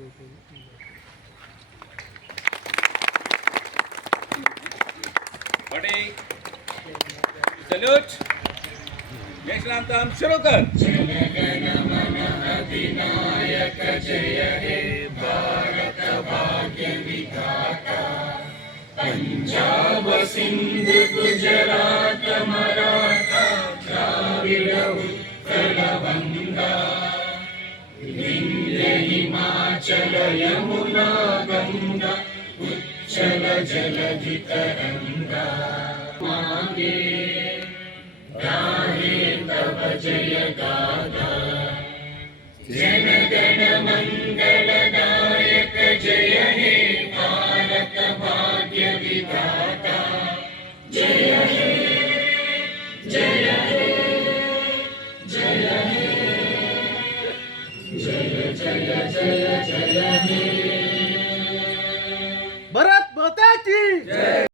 Ready? Salute. National anthem शुरू कर. अधिनायक जय हे भारत भाग्य विधाता. पंजाब सिंध गुजरात मराठा द्राविड उत्कल बंगा. विंध्य हिमाचल यमुना गंगा उच्चल जलधि तरंगा. मांगे गाहे तव जय गाथा. जन गण मंगलदायक जय हे भारत भाग्य विधाता. जय हे जय हे जय हे जय जय जय जय हे.